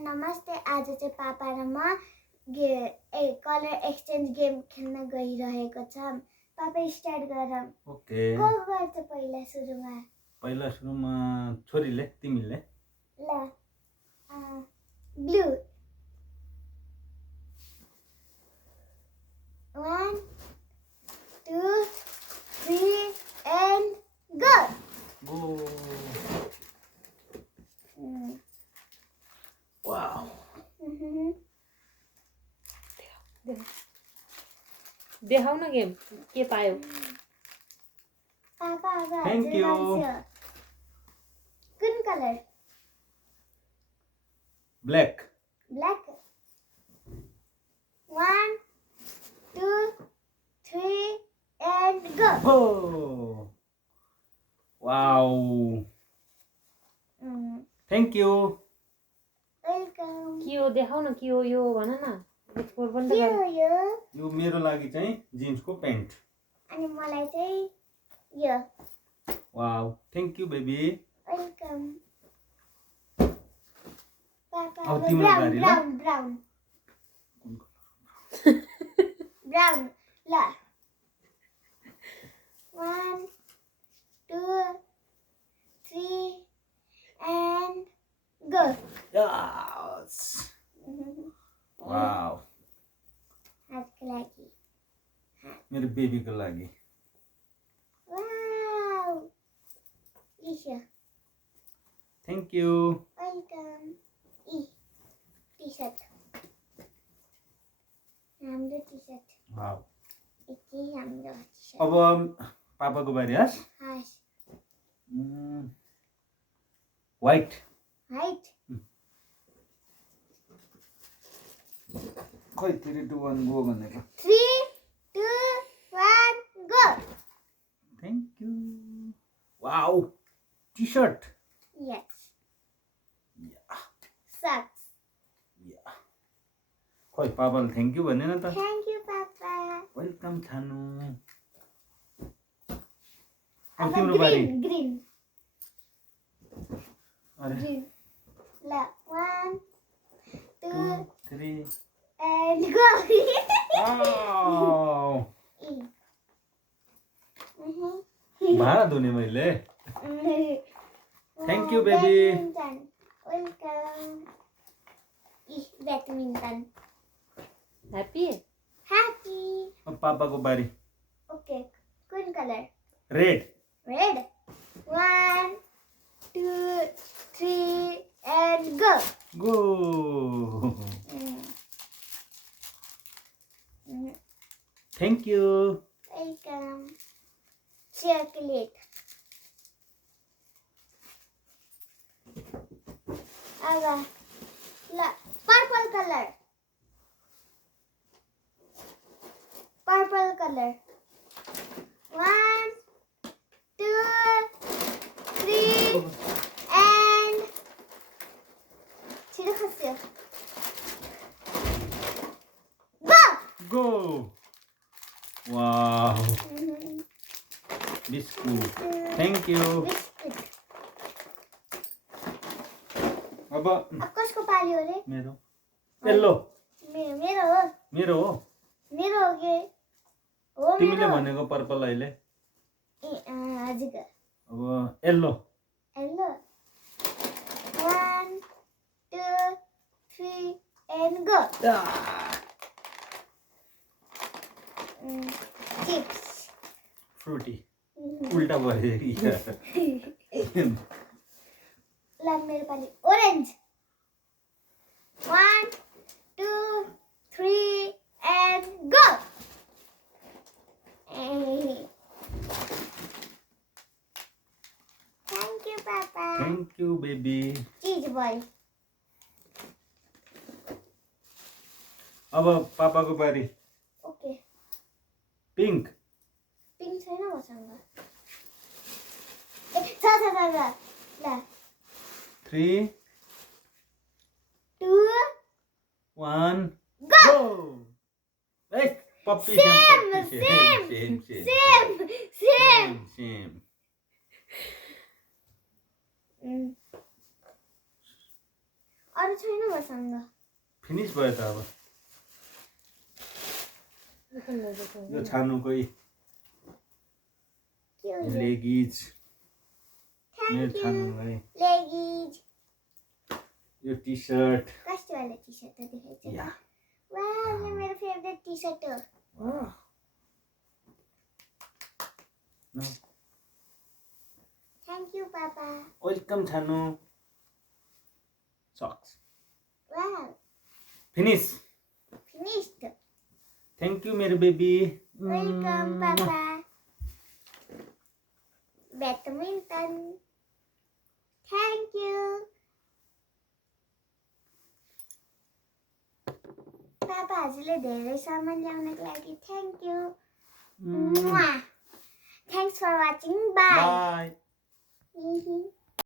नमस्ते। आज चाहिँ पापा र म कलर एक्सचेन्ज गेम खेल्न गइरहेको छौँ। पापा स्टार्ट गर। ओके को गर्छ पहिला सुरुमा? छोरीले तिमीले ल blue 1 2 3 and go. Go wow देखाउ न गेम के पायो। पापा अब Thank you. कुन colour? Black Black. 1 2 3 and go. Go wow thank you Welcome. के हो देखाउ न के हो यो भन न। एक्सपोर्ट पनि त के गर। हो यो? यो मेरो लागि चाहिँ जिन्सको प्यान्ट अनि मलाई चाहिँ यो। Wow thank you baby Welcome. पापा अब अब तिम्रो brown बारी ल। brown brown brown ल 1 2 3 and go. यस वाओ हातको लागि। मेरो बेबीको लागि वाउ इसो थ्याङ्क यू वेलकम। टी-शर्ट हाम्रो टी-शर्ट वाओ यति राम्रो टी-शर्ट। अब पापाको बारी हस् हस् वाइट हाइट खै 3 2 1 गो भनेको 3 2 1 go. Thank you wow T shirt Yes. Socks. खै पापाले थ्याङ्क यू भनेन त Thank you, Papa. वेलकम छानु अब अब तिम्रो बारी green. अरे Green. La 1 2 2 3 and go. Wow E. भाँडा धुने मैले Thank you, baby. Badminton. Welcome. Badminton. Happy Happy. अब पापाको बारी Okay. Good color. Red Red. 1 2 3 and go. Go thank you Welcome. Chocolate. Aga. Purple color. Purple color. 1 2 3 and छिटो खस्यो। Go. Go wow biscuit thank you Biscuit. अब अब कसको पाली हो रे? मेरो yellow मेरो हो। मेरो हो मेरो हो के? हो तिमीले मेरो। भनेको पर्पल अहिले हजुर। अब yellow Hello. 1 2 3 and go. Chips. Frooti उल्टा भयो ल मेरो पाली orange. 1 2 3 and go. Thank you, Papa. Thank you baby Cheese ball. अब पापाको बारी Okay. पिङ्क Pink छैन मसँग। ए छ ल 3 2 1 go. गो ए पप्पी Same. अरू अरू छैन मसँग फिनिस भयो त अब यो छान्नु कोही के हो यो? लेगिज मेरो थ्याङ्क यू छान्नुलाई लेगिज यो टी सर्ट कस्तो वाला टी सर्ट हो देखाइदिनु या वाह यो मेरो फेभरेट टी सर्ट हो No. थ्याङ्क यू पापा वेलकम छानु सक्स वाह फिनिस फिनिस्ड थ्याङ्क यू मेरो बेबी वेलकम पापा ब्याडमिन्टन थ्याङ्क यू पापा हजुरले धेरै सामान ल्याउनको लागि thank you thanks for watching by by